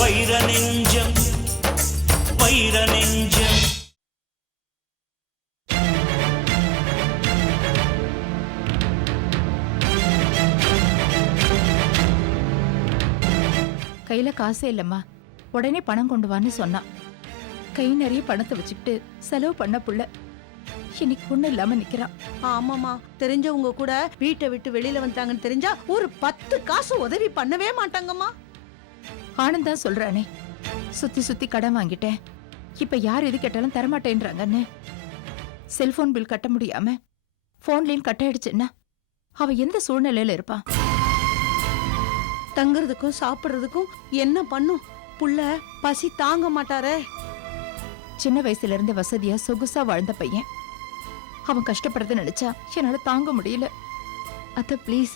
வைர நெஞ்சம் வைர நெஞ்சம். கையில காசே இல்லம்மா, உடனே பணம் கொண்டு வான்னு சொன்னான். கை நிறைய பணத்தை வச்சுக்கிட்டு செலவு பண்ண புள்ள இன்னைக்கு ஒண்ணு இல்லாம நிக்கிறான். ஆமாமா, தெரிஞ்சவங்க கூட வீட்டை விட்டு வெளியில வந்துட்டாங்கன்னு தெரிஞ்சா ஒரு 10 காசு உதவி பண்ணவே மாட்டாங்கம்மா. ஆனந்தா சொல்றானே, சுத்தி சுத்தி கடன் வாங்கிட்டேன், இப்ப யார் எது கேட்டாலும் தரமாட்டேன்றாங்கன்னு. செல்போன் பில் கட்ட முடியாம போன்லயும் கட் ஆயிடுச்சுன்னா அவ எந்த சூழ்நிலையில இருப்பான்? தங்குறதுக்கும் சாப்பிடுறதுக்கும் என்ன பண்ணும்? புள்ள பசி தாங்க மாட்டாரே. சின்ன வயசுல இருந்து வசதியா சொகுசா வாழ்ந்த பையன், அவன் கஷ்டப்படுறத நினைச்சா என்னால தாங்க முடியல. அத்தை ப்ளீஸ்,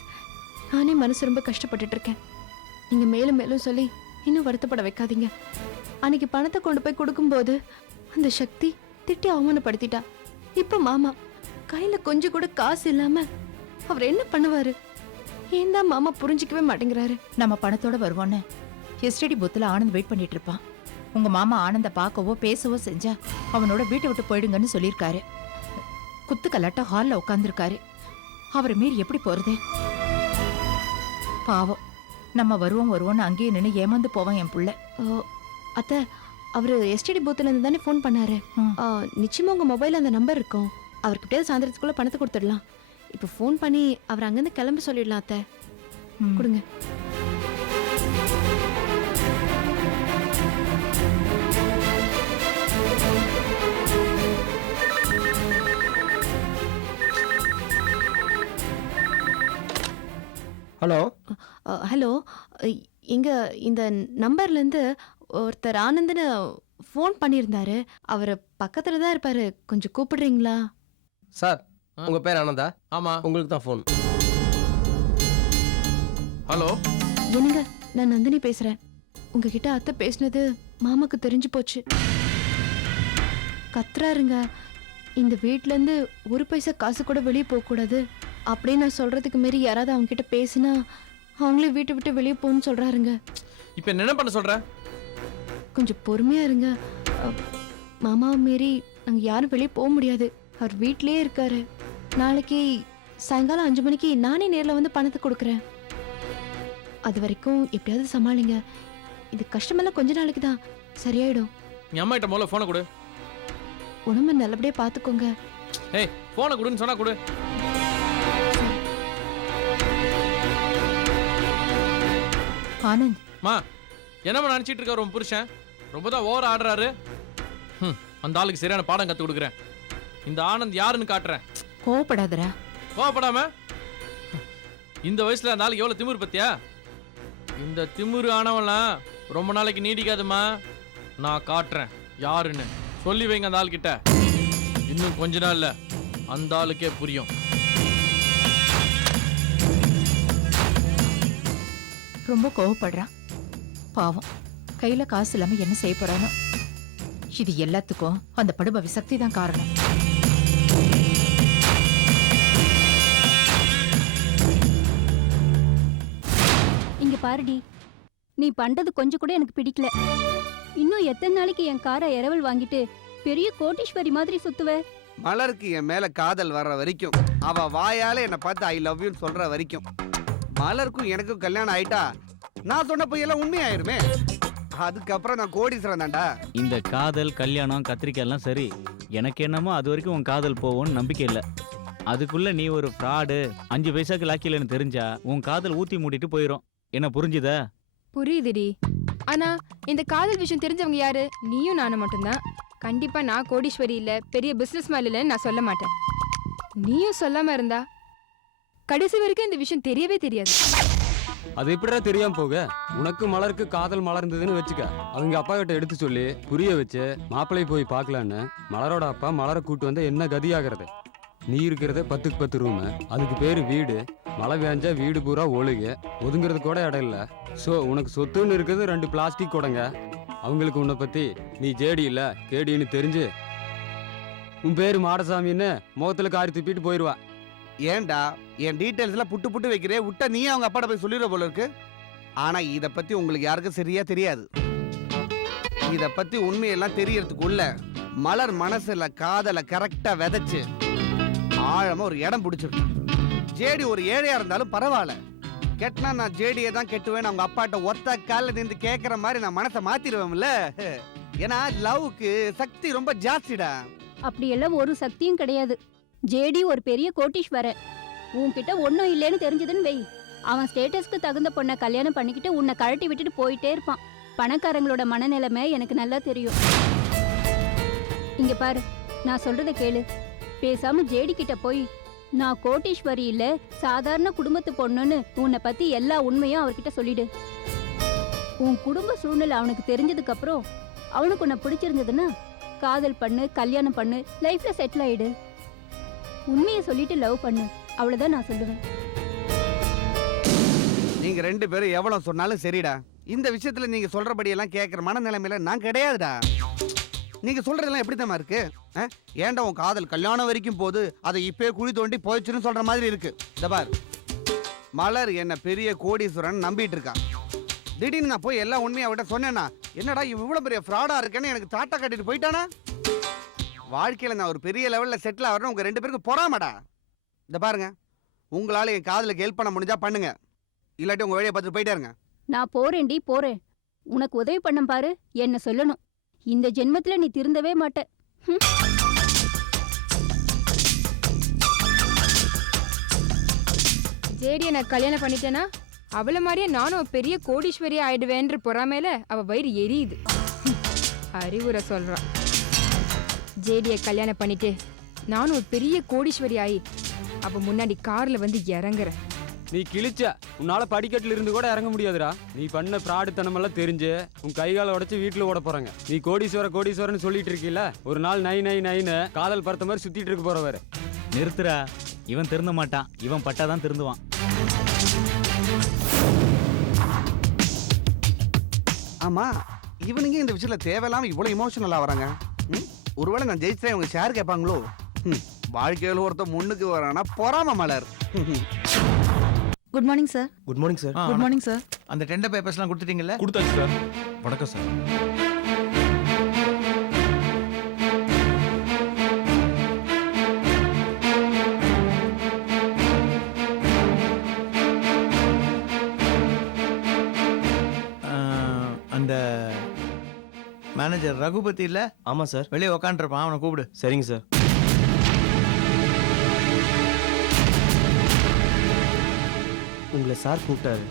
நானே மனசு ரொம்ப கஷ்டப்பட்டுட்டு இருக்கேன். நீங்க மேலும் மேலும் சொல்லி இன்னும் வருத்தப்பட வைக்காதீங்க. அன்னைக்கு பணத்தை கொண்டு போய் கொடுக்கும்போது அந்த சக்தி திட்டி அவமானப்படுத்திட்டா. இப்ப மாமா கையில கொஞ்சம் கூட காசு இல்லாம அவர் என்ன பண்ணுவாரு? ஏன் தான் மாமா புரிஞ்சிக்கவே மாட்டேங்கிறாரு? நம்ம பணத்தோட வருவோன்னு எஸ்டடி பூத்துல ஆனந்த் வெயிட் பண்ணிட்டு இருப்பான். உங்க மாமா ஆனந்த பார்க்கவோ பேசவோ செஞ்சா அவனோட வீட்டை விட்டு போயிடுங்கன்னு சொல்லியிருக்காரு. குத்து கலாட்டா ஹால்ல உட்காந்துருக்காரு. அவரை மீறி எப்படி போறது? பாவம், நம்ம வருவோம்னு அங்கேயே நின்று ஏமாந்து போவான் என் புள்ள. அத்தை, அவரு எஸ்டிடி பூத்துல இருந்து தானே ஃபோன் பண்ணாரு. நிச்சயமா உங்க மொபைல்ல அந்த நம்பர் இருக்கும். அவர்கிட்ட சாயந்தரத்துக்குள்ள பணத்தை கொடுத்துடலாம். இப்ப ஃபோன் பண்ணி அவர் அங்கிருந்து கிளம்ப சொல்லிடலாம். அத்தை கொடுங்க. ஹலோ ஹலோ, இங்க இந்த நம்பர்ல இருந்து ஒருத்தர் ஆனந்த்னு ஃபோன் பண்ணியிருந்தாரு. அவர் பக்கத்துல தான் இருப்பாரு, கொஞ்சம் கூப்பிடுறீங்களா? சார், உங்க பேர் ஆனந்தா? ஆமா. உங்களுக்கு தான் ஃபோன். ஹலோ, என்னங்க, நான் நந்தினி பேசுறேன். உங்ககிட்ட அத்தை பேசினது மாமாக்கு தெரிஞ்சு போச்சு. கத்துறாருங்க, இந்த வீட்ல இருந்து ஒரு பைசா காசு கூட வெளியே போக கூடாது அப்படின்னு நான் சொல்றதுக்கு மீறி யாராவது அவங்க கிட்ட பேசினா அவங்களே வீட்டை விட்டு வெளியே போகணும்னு சொல்றாருங்க. இப்ப என்ன பண்ண சொல்ற? கொஞ்சம் பொறுமையா இருங்க. மாமாவை மீறி நாங்க யாரும் வெளியே போக முடியாது. அவர் வீட்லயே இருக்காரு. நாளைக்கு சாயங்காலம் 5 மணிக்கு நானே நேர்ல வந்து பணத்தை கொடுக்குறேன். அது வரைக்கும் எப்படியாவது சமாளிங்க. இது கஷ்டமெல்லாம் கொஞ்ச நாளைக்கு தான் சரியாயிடும். நீ அம்மா கிட்ட முதல்ல போனை கொடு. உடம்பு நல்லபடியா பாத்துக்கோங்க. ஏய், போனை கொடுன்னு சொன்னா கொடு. ஆனந்த், மா, என்னம்மா நினைச்சிட்டு இருக்காரு உன் புருஷன்? ரொம்ப தான் ஓவர் ஆடுறாரு. அந்த ஆளுக்கு சரியான பாடம் கத்து கொடுக்குறேன். இந்த ஆனந்த் யாருன்னு காட்டுறேன். கோவப்படாதரா. கோவப்படாம? இந்த வயசுல அந்த ஆளுக்கு எவ்வளவு திமிரு பத்தியா? இந்த திமிரு ஆனவன்லாம் ரொம்ப நாளைக்கு நீடிக்காதுமா. நான் காட்டுறேன் யாருன்னு. சொல்லி வைங்க அந்த ஆள் கிட்ட. இன்னும் கொஞ்ச நாள்ல அந்த ஆளுக்கே புரியும். ரொம்ப கோவப்படுறான் பாவம். கையில காசு இல்லாம என்ன செய்ய போறானோ. இது எல்லாத்துக்கும் அந்த படுபவி சக்தி தான் காரணம். இங்க பாருடி, நீ பண்றது கொஞ்சம் கூட எனக்கு பிடிக்கல. இன்னும் எத்தனை நாளைக்கு என் காரை இரவல் வாங்கிட்டு பெரிய கோட்டீஸ்வரி மாதிரி சுத்துவ? மலருக்கு என் மேல காதல் வர்ற வரைக்கும், அவ வாயால என்னை பார்த்து ஐ லவ் யூ சொல்ற வரைக்கும், மலருக்கும் எனக்கும் கல்யாணம் ஆயிட்டா நான் சொன்ன பொய்யெல்லாம் உண்மையாயிருமே. அதுக்கப்புறம் நான் கோடீஸ்வரன் தான்டா. இந்த காதல் கல்யாணம் கத்திரிக்காய் எல்லாம் சரி, எனக்கு என்னமோ அது வரைக்கும் உன் காதல் போவோன்னு நம்பிக்கை இல்லை. அதுக்குள்ள நீ ஒரு ஃப்ராடு, 5 பைசாக்கு லாக்கிலன்னு தெரிஞ்சா உன் காதல் ஊத்தி மூடிட்டு போயிடும். என்ன புரிஞ்சுதா? புரியுதுடி. ஆனா இந்த காதல் விஷயம் தெரிஞ்சவங்க யாரு? நீயும் நானும் மட்டும்தான். கண்டிப்பா நான் கோடீஸ்வரி இல்ல, பெரிய பிசினஸ் மேன் இல்லைன்னு நான் சொல்ல மாட்டேன். நீயும் சொல்லாம இருந்தா கடைசி வரைக்கும் இந்த விஷயம் தெரியவே தெரியாது. அது எப்படிடா தெரியாம போக? உனக்கு மலருக்கு காதல் மலர்ந்ததுன்னு வச்சுக்க. அவங்க அப்பா கிட்ட எடுத்து சொல்லி புரிய வச்சு மாப்பிள்ளை போய் பார்க்கலான்னு மலரோட அப்பா மலரை கூட்டு வந்து என்ன கதியாகிறது? நீ இருக்கிறத 10க்கு 10 ரூமு, அதுக்கு பேரு வீடு. மழை வேஞ்சா வீடு பூரா ஒழுகு, ஒதுங்கிறது கூட இடம் இல்லை. ஸோ உனக்கு சொத்துன்னு இருக்கிறது 2 பிளாஸ்டிக் குடங்க. அவங்களுக்கு உன்னை பத்தி நீ ஜேடி இல்ல கேடின்னு தெரிஞ்சு உன் பேரு மாடசாமின்னு முகத்துல காரி துப்பிட்டு போயிடுவா. ஏன்டா என் டீட்டெயில்ஸ்லாம் புட்டு புட்டு வைக்கிறே விட்டா நீயே அவங்க அப்பாட்ட போய் சொல்லிடுற போல இருக்கு. ஆனா இத பத்தி உங்களுக்கு யாருக்கும் சரியா தெரியாது. இத பத்தி உண்மையெல்லாம் தெரியறதுக்குள்ள மலர் மனசுல காதலை கரெக்டா விதைச்சு ஆழமா ஒரு இடம் பிடிச்சிருக்கு. ஜேடி ஒரு ஏழையா இருந்தாலும் பரவாயில்ல, கெட்டினா நான் ஜேடியை தான் கெட்டுவேன் அவங்க அப்பாட்ட ஒத்த காலில் நின்று கேட்கற மாதிரி நான் மனசை மாத்திடுவேன்ல. ஏன்னா லவ்க்கு சக்தி ரொம்ப ஜாஸ்திடா. அப்படியெல்லாம் ஒரு சக்தியும் கிடையாது. ஜேடி ஒரு பெரிய கோட்டீஸ்வரன். உன்கிட்ட ஒன்றும் இல்லைன்னு தெரிஞ்சதுன்னு வை, அவன் ஸ்டேட்டஸ்க்கு தகுந்த பொண்ணை கல்யாணம் பண்ணிக்கிட்டு உன்னை கழட்டி விட்டுட்டு போயிட்டே இருப்பான். பணக்காரங்களோட மனநிலைமை எனக்கு நல்லா தெரியும். இங்க பாரு, நான் சொல்றத கேளு. பேசாம ஜேடி கிட்ட போய் நான் கோட்டீஸ்வரி இல்ல சாதாரண குடும்பத்து பொண்ணுன்னு உன்னை பத்தி எல்லா உண்மையும் அவர்கிட்ட சொல்லிடு. உன் குடும்ப சூழ்நிலை அவனுக்கு தெரிஞ்சதுக்கு அப்புறம் அவனுக்கு உன்னை பிடிச்சிருந்ததுன்னா காதல் பண்ணு, கல்யாணம் பண்ணு, லைஃப்ல செட்டில் ஆயிடு. உண்மையை சொல்லிட்டு லவ் பண்ணு, அவ்வளவுதான் நான் சொல்லுவேன். நீங்க 2 பேரும் எவ்வளவு சொன்னாலும் சரிடா, இந்த விஷயத்துல நீங்க சொல்றபடி எல்லாம் கேட்கற மனநிலைமையில நான் கிடையாதுடா. நீங்க சொல்றதெல்லாம் எப்படித்தமா இருக்கு? ஏன்டா உன் காதல் கல்யாணம் வரைக்கும் போது அதை இப்பே குழி தோண்டி போயிடுச்சுன்னு சொல்ற மாதிரி இருக்கு. இந்த பார், மலர் என்ன பெரிய கோடீஸ்வரன் நம்பிட்டு இருக்கா. திடீர்னு நான் போய் எல்லா உண்மையை அவட்ட சொன்னேன்னா என்னடா இவ்வளவு பெரிய ஃப்ராடா இருக்கேன்னு எனக்கு தாட்டா கட்டிட்டு போயிட்டானா? வாழ்க்கையில நான் ஒரு பெரிய லெவல்ல செட்டில் ஆகிறேன், உங்க 2 பேருக்கு பொறாமடா. இந்த பாருங்க, உங்களால என் காதலுக்கு ஹெல்ப் பண்ண முடிஞ்சா பண்ணுங்க, இல்லாட்டி உங்க வேலையை பார்த்துட்டு போயிட்டே இருங்க. நான் போறேன்டி, போறேன். உனக்கு உதவி பண்ண பாரு, என்ன சொல்லணும். இந்த ஜென்மத்துல நீ திருந்தவே மாட்ட. ஜேடியை நான் கல்யாணம் பண்ணிட்டேன்னா அவளை மாதிரியே நானும் பெரிய கோடீஸ்வரி ஆயிடுவேன்ற பொறாமையில அவ வயிறு எரியுது. அறிவுரை சொல்றான். ஜேடியை கல்யாணம் பண்ணிட்டு நானும் ஒரு பெரிய கோடீஸ்வரி ஆகி அவ முன்னாடி கார்ல வந்து இறங்குறேன். நீ கிழிச்ச, உன்னால படிக்கட்டுல இருந்து கூட இறங்க முடியாதுடா. நீ பண்ண பிராடுத்தனமெல்லாம் தெரிஞ்சு உன் கைகால உடைச்சு வீட்டுல ஓட போறாங்க. நீ கோடீஸ்வரன் சொல்லிட்டு இருக்கீல, ஒரு நாள் 999 காதல் பறத்த மாதிரி சுத்திட்டு இருக்க போறவரு. நிறுத்துறா, இவன் திருந்த மாட்டான். இவன் பட்டாதான் திருந்துவான். ஆமா, இவனுங்க இந்த விஷயத்துல தேவையில்லாம இவ்வளவு இமோஷனலா வராங்க. ஒருவேளை நான் ஜெயிச்சா இவங்க ஷேர் கேட்பாங்களோ? வாழ்க்கையில் ஒருத்த முன்னுக்கு வரானா பொறாம Malar. Good morning sir. Good morning sir. Good morning sir. அந்த டெண்டர் பேப்பர்ஸ்லாம் கொடுத்துட்டீங்கல்ல? கொடுத்தாச்சு சார். வணக்கம் சார். அந்த மேனேஜர் ரகுபதி இல்ல? ஆமாம் சார். வெளியே உக்காண்டிருப்பான், அவனை கூப்பிடு. சரிங்க சார். உங்களை சார் கூப்பிட்டாரு.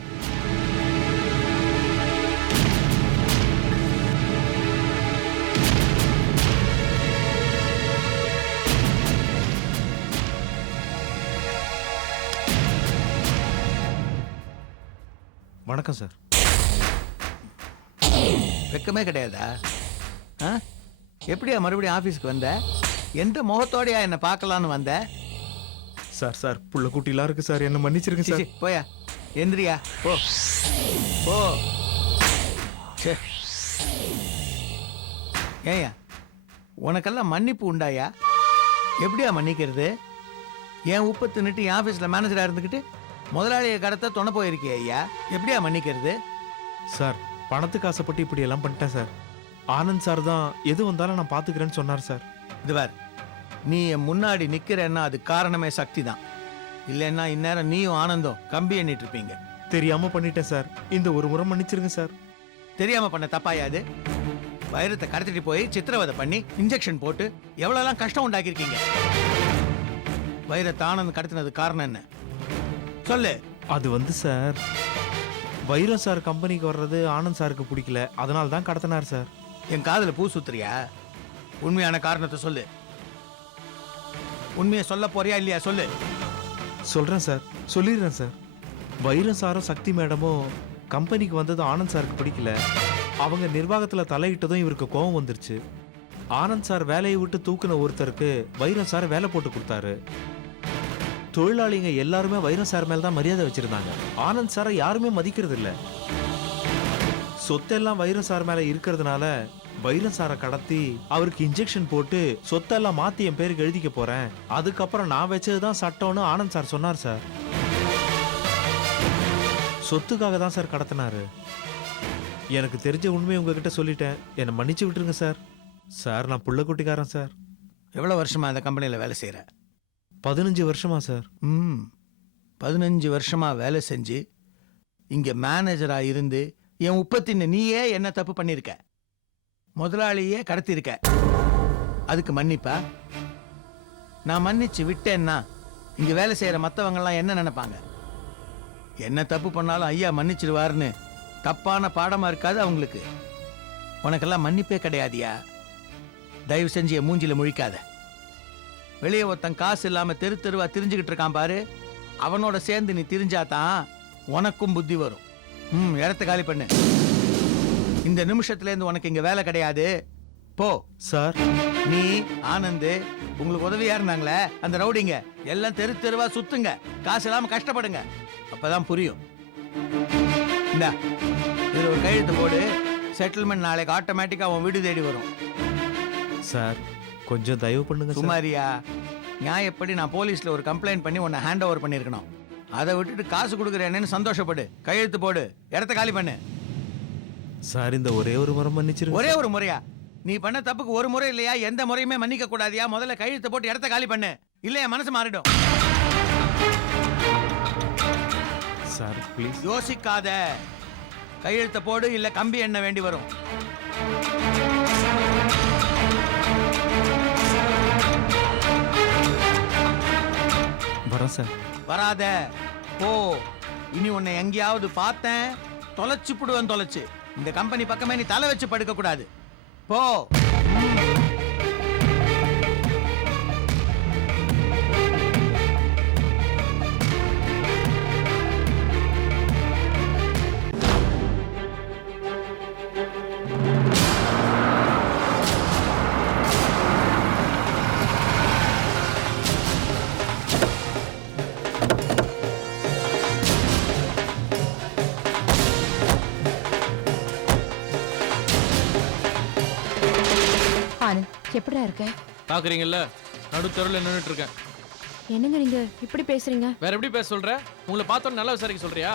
வணக்கம் சார். வெக்கமே கிடையாதா? எப்படியா மறுபடியும் ஆஃபீஸ்க்கு வந்த? எந்த முகத்தோடையா என்ன பார்க்கலான்னு வந்த? சார் சார் புள்ள குட்டிலாம் இருக்கு சார், என்ன மன்னிச்சிருங்க சார். போயா, எந்திரியா, போ போ. ஏயா, உனக்கெல்லாம் மன்னிப்பு உண்டாயா? எப்படியா மன்னிக்கிறது? என் உப்பு தின்னுட்டு என் ஆஃபீஸில் மேனேஜராக இருந்துக்கிட்டு முதலாளியை கடத்த துணை போயிருக்கிய ஐயா, எப்படியா மன்னிக்கிறது? சார், பணத்துக்கு ஆசைப்பட்டு இப்படி எல்லாம் பண்ணிட்டேன் சார். ஆனந்த் சார் தான் எது வந்தாலும் நான் பார்த்துக்கிறேன்னு சொன்னார் சார். இது பார், நீ என் முன்னாடி நிற்கிறன்னா அது காரணமே சக்தி தான். இல்லைன்னா இந்நேரம் நீயும் ஆனந்தம் கம்பி எண்ணிட்டு இருப்பீங்க. தெரியாம பண்ணிட்டேன் சார், இந்த ஒரு முறை மன்னிச்சிருங்க சார். தெரியாம பண்ண தப்பாயாது? வைரத்தை கடத்திட்டு போய் சித்திரவதை பண்ணி இன்ஜெக்ஷன் போட்டு எவ்வளோலாம் கஷ்டம் உண்டாக்கியிருக்கீங்க. வைரத்தை ஆனந்த் கடத்தினது காரணம் என்ன சொல்லு. அது வந்து சார், வைரம் சார் கம்பெனிக்கு வர்றது ஆனந்த் சாருக்கு பிடிக்கல, அதனால தான் கடத்தினார் சார். என் காதில் பூ சுத்துறியா? உண்மையான காரணத்தை சொல்லு. உண்மையை சொல்ல போறியா இல்லையா சொல்லு. சொல்றேன் சார், சொல்லிடுறேன் சார். வைரம் சாரும் சக்தி மேடமும் கம்பெனிக்கு வந்தது ஆனந்த் சாருக்கு பிடிக்கல. அவங்க நிர்வாகத்தில் தலையிட்டதும் இவருக்கு கோபம் வந்துருச்சு. ஆனந்த் சார் வேலையை விட்டு தூக்குன ஒருத்தருக்கு வைரம் சார் வேலை போட்டு கொடுத்தாரு. தொழிலாளிங்க எல்லாருமே வைரம் சார் மேல தான் மரியாதை வச்சிருந்தாங்க. ஆனந்த் சாரை யாருமே மதிக்கிறது இல்லை. சொத்தெல்லாம் வைரம் சார் மேல இருக்கிறதுனால வைரம் சாரை கடத்தி அவருக்கு இன்ஜெக்ஷன் போட்டு சொத்தெல்லாம் மாத்தி என் பேருக்கு எழுதிக்க போறேன், அதுக்கப்புறம் நான் வச்சதுதான் சட்டம்னு ஆனந்த் சார் சொன்னார் சார். சொத்துக்காக தான் சார் கடத்தினாரு. எனக்கு தெரிஞ்ச உண்மையை உங்ககிட்ட சொல்லிட்டேன், என்னை மன்னிச்சு விட்டுருங்க சார். சார் நான் புள்ள குட்டிக்காரன் சார். எவ்வளோ வருஷமா அந்த கம்பெனியில் வேலை செய்கிற? 15 வருஷமா சார். 15 வருஷமா வேலை செஞ்சு இங்கே மேனேஜராக இருந்து என் உற்பத்தின்னு நீயே என்ன தப்பு பண்ணியிருக்க? முதலாளியே கடத்தியிருக்க. அதுக்கு மன்னிப்பா? நான் மன்னிச்சு விட்டேன்னா இங்கே வேலை செய்கிற மற்றவங்கெல்லாம் என்ன நினைப்பாங்க? என்ன தப்பு பண்ணாலும் ஐயா மன்னிச்சிடுவாருன்னு தப்பான பாடமாக இருக்காது அவங்களுக்கு. உனக்கெல்லாம் மன்னிப்பே கிடையாதியா? தயவு செஞ்சு என் மூஞ்சில முழிக்காத. வெளியே ஒருத்தன் காசு இல்லாமல் தெரு தெருவா திரிஞ்சுக்கிட்டு இருக்கான் பாரு, அவனோட சேர்ந்து நீ திரிஞ்சாதான் உனக்கும் புத்தி வரும். இடத்த காலி பண்ணு. இந்த நிமிஷத்துலேருந்து உனக்கு இங்கே வேலை கிடையாது, போ. சார் நீ ஆனந்த் உங்களுக்கு உதவியா இருந்தாங்களே அந்த ரவுடிங்க எல்லாம் தெரு தெருவா சுத்துங்க, காசு இல்லாம கஷ்டப்படுங்க, அப்பதான் புரியும். இந்தா இது ஒரு கையெழுத்து போடு, செட்டில்மெண்ட் நாளைக்கு ஆட்டோமேட்டிக்கா உன் வீடு தேடி வரும். சார் கொஞ்சம் தயவு பண்ணுங்க. சுமாரியா நியாயப்படி நான் போலீஸ்ல ஒரு கம்ப்ளைண்ட் பண்ணி உன்னை ஹேண்ட் ஓவர் பண்ணிருக்கணும். அதை விட்டுட்டு காசு கொடுக்குறேன்னு சந்தோஷப்படு, கையெழுத்து போடு, இடத்த காலி பண்ணு. சார் இந்த ஒரே ஒரு முறை மன்னிச்சிருங்க. ஒரே ஒரு முறையா? நீ பண்ண தப்புக்கு ஒரு முறை இல்லையா, எந்த முறையுமே மன்னிக்க கூடாதியா? முதல்ல கையெழுத்து போட்டு இடத்த காலி பண்ணு, இல்லையா மனசு மாறிடும். Sir please. யோசிக்காத, கையெழுத்த போடு, இல்ல கம்பி எண்ண வேண்டி வரும். வரேன் சார். வராத, போ. இனி உன்னை எங்கேயாவது பார்த்தேன் தொலைச்சு புடுவேன், தொலைச்சு. இந்த கம்பெனி பக்கமே நீ தலை வச்சு படுக்க கூடாது, போ. எப்படிடா இருக்க? பாக்குறீங்கல்ல, நடுத்தருவில் நின்றுட்டு இருக்கேன். என்னங்க நீங்க இப்படி பேசுறீங்க? வேற எப்படி பேச சொல்ற? உங்களை பார்த்தோன்னு நல்லா விசாரிக்க சொல்றியா?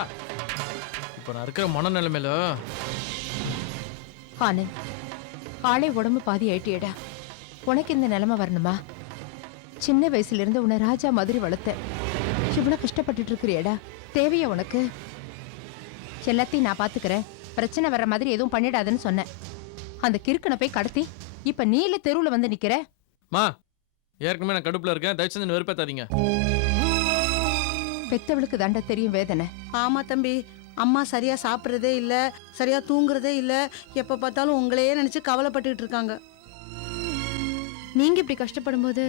இப்போ நான் இருக்கிற மனநிலைமையில ஆனந்த், ஆளே உடம்பு பாதி ஆயிட்டியடா. உனக்கு இந்த நிலைமை வரணுமா? சின்ன வயசுல இருந்து உன்னை ராஜா மாதிரி வளர்த்த, இவ்வளவு கஷ்டப்பட்டுட்டு இருக்கிறியடா, தேவையா உனக்கு? எல்லாத்தையும் நான் பாத்துக்கிறேன், பிரச்சனை வர்ற மாதிரி எதுவும் பண்ணிடாதுன்னு சொன்னேன். அந்த கிறுக்கனை போய் கடத்தி இப்ப நீல தெருவுல வந்து நிக்கிற. மா, ஏற்கனவே நான் கடுப்புல இருக்கேன், தயவு செஞ்சு வெறுப்பேத்தாதீங்க. பெத்தவளுக்கு தண்ட தெரியும் வேதனை. ஆமா தம்பி, அம்மா சரியா சாப்பிட்றதே இல்ல, சரியா தூங்குறதே இல்ல, எப்ப பார்த்தாலும் உங்களையே நினைச்சு கவலைப்பட்டுட்டு இருக்காங்க. நீங்க இப்படி கஷ்டப்படும் போது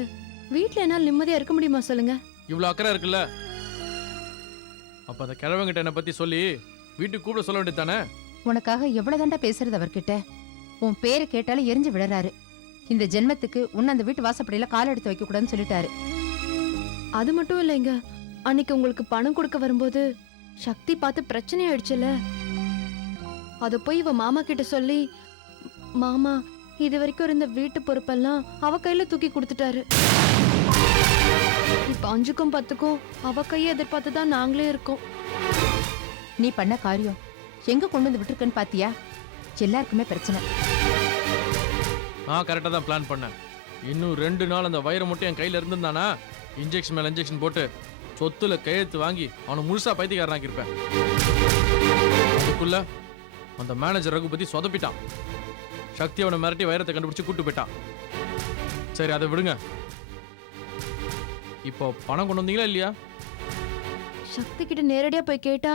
வீட்டுல என்னால நிம்மதியா இருக்க முடியுமா சொல்லுங்க? இவ்வளவு அக்கறை இருக்குல்ல, அப்ப அந்த கிழவங்கிட்ட என்ன பத்தி சொல்லி வீட்டுக்கு கூப்பிட சொல்ல வேண்டியது தானே? உனக்காக எவ்வளவு தண்டா பேசுறது அவர்கிட்ட. உன் பேரை கேட்டாலும் எரிஞ்சு விடுறாரு. இந்த ஜென்மத்துக்கு உன்ன அந்த வீட்டு வாசப்படியில கால் எடுத்து வைக்க கூடாதுன்னு சொல்லிட்டாரு. அது மட்டும் இல்லைங்க, அன்னைக்கு உங்களுக்கு பணம் கொடுக்க வரும்போது சக்தி பார்த்து பிரச்சனை ஆயிடுச்சுல, அத போய் இவ மாமா கிட்ட சொல்லி, மாமா இது வரைக்கும் இருந்த வீட்டு பொறுப்பெல்லாம் அவ கையில தூக்கி கொடுத்துட்டாரு. இப்ப 5க்கும் 10க்கும் அவ கையை எதிர்பார்த்து தான் நாங்களே இருக்கோம். நீ பண்ண காரியம் எங்க கொண்டு வந்து விட்டுருக்கன்னு பாத்தியா? எல்லாருக்குமே பிரச்சனை. நான் கரெக்டாக தான் பிளான் பண்ணேன். இன்னும் 2 நாள் அந்த வைரம் மட்டும் என் கையில் இருந்திருந்தானா, இன்ஜெக்ஷன் மேலே இன்ஜெக்ஷன் போட்டு சொத்துல கையெழுத்து வாங்கி அவனை முழுசா பைத்தியக்காரனாக்கிருப்பேன். அதுக்குள்ள அந்த மேனேஜர் ரகுபதி சொதப்பிட்டான். சக்தி அவனை மிரட்டி வைரத்தை கண்டுபிடிச்சு கூட்டு போயிட்டான். சரி, அதை விடுங்க. இப்போ பணம் கொண்டு வந்தீங்களா இல்லையா? சக்தி கிட்ட நேரடியா போய் கேட்டா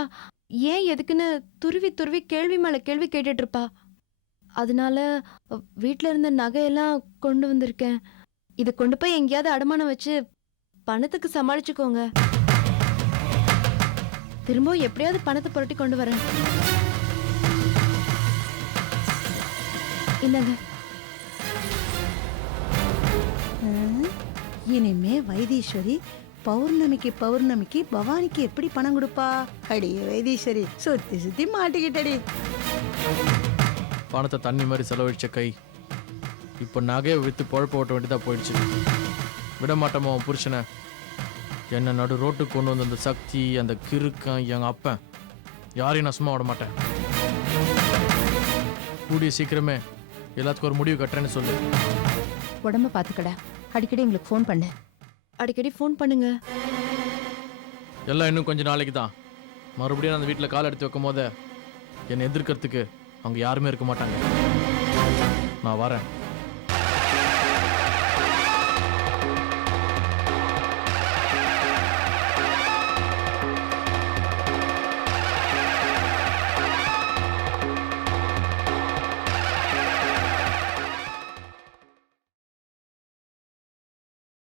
ஏன் எதுக்குன்னு துருவி துருவி கேள்வி மேல கேள்வி கேட்டுட்டு இருப்பா. அதனால வீட்டுல இருந்த நகையெல்லாம் கொண்டு வந்திருக்கேன். இதை கொண்டு போய் எங்கேயாவது அடமானம் வச்சு பணத்துக்கு சமாளிச்சுக்கோங்க. திரும்ப எப்படியாவது பணத்தை புரட்டி கொண்டு வரேன். இல்லங்க, இனிமே வைத்தீஸ்வரி பௌர்ணமிக்கு பௌர்ணமிக்கு பவானிக்கு எப்படி பணம் கொடுப்பா? அடியே வைத்தீஸ்வரி, சுத்தி சுத்தி மாட்டிக்கிட்டடி. பணத்தை தண்ணி மாதிரி செலவழிச்ச கை இப்போ நகையை விற்று பொழப்ப ஓட்ட வேண்டியதாக போயிடுச்சு. விட மாட்டோமா உன் புருஷனை? என்னை நடு ரோட்டுக்கு கொண்டு வந்த அந்த சக்தி, அந்த கிறுக்கன், எங்கள் அப்பன், யாரையும் நான் சும்மா விட மாட்டேன். கூடிய சீக்கிரமே எல்லாத்துக்கும் ஒரு முடிவு கட்டுறேன்னு சொல்லு. உடம்ப பாத்துக்கடா. அடிக்கடி எங்களுக்கு ஃபோன் பண்ணு. அடிக்கடி ஃபோன் பண்ணுங்க. எல்லாம் இன்னும் கொஞ்சம் நாளைக்கு தான். மறுபடியும் நான் அந்த வீட்டில் கால் எடுத்து வைக்கும் போது என்னை எதிர்க்கிறதுக்கு அவங்க யாருமே இருக்க மாட்டாங்க. நான் வரேன்.